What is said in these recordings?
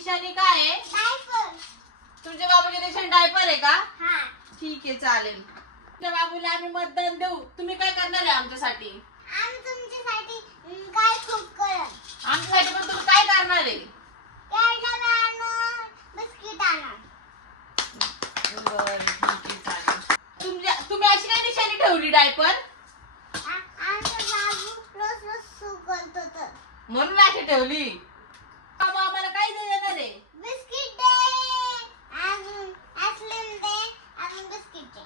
निशाणी काय आहे? डायपर. तुमच्या बाबूची निशाणी डायपर आहे का? हा. ठीक आहे चालेल. तुमच्या बाबूला आम्ही मतदान देऊ. तुम्ही काय करणार आहे आमच्यासाठी? आम्ही तुमच्यासाठी काय खूप करत. आमच्यासाठी पण तुम्ही काय करणार आहे? कॅडबरी आणून बिस्किट आणा. बरं ठीक आहे चालेल. तुम्ही अशी काय निशाणी ठेवली डायपर? आमचा बाबू रोज रोज सुकवतो तर. म्हणून अशी ठेवली. बाबू आम्हाला काय देणार आहे? बिस्किट दे. अजून आईस्क्रीम दे. अजून बिस्किट दे.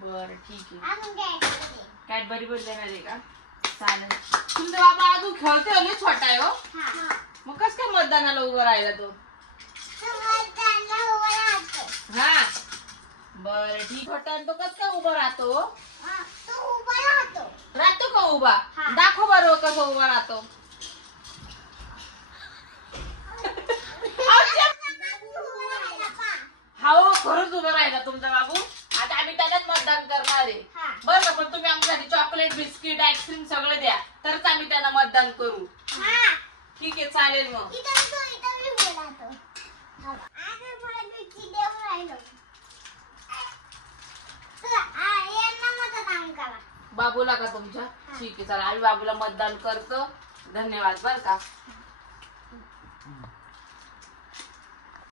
बरं ठीक आहे. अजून कॅडबरी दे. कॅडबरी पण देणार आहे का? चालेल. तुमचा बाबा अजून खेळतोय लय छोटा आहे हो. हा. मग कसं काय मतदानाला उभं राहिला तो? समजताना उभा राहतो. हा बरं ठीक. छोटा तो कसं काय उभा राहतो? हा, तो उभा राहतो. राहतो का उभा? हा. दाखव बरं कसं उभा राहतो. हो खरंच उभा राहिला तुमचा बाबू. आता आम्ही त्यालाच मतदान करणार आहे. हा. बरं पण तुम्ही आमच्यासाठी चॉकलेट बिस्किट आईस्क्रीम सगळं द्या तरच आम्ही त्यांना मतदान करू. हा. ठीक आहे चालेल मग. इथं मी उभा राहतो. आता मला बिस्किट देऊन राहिलो. यांना मतदान करा. बाबूला का तुमच्या? ठीक आहे चालेल. आम्ही बाबूला मतदान करतो. धन्यवाद बरं का.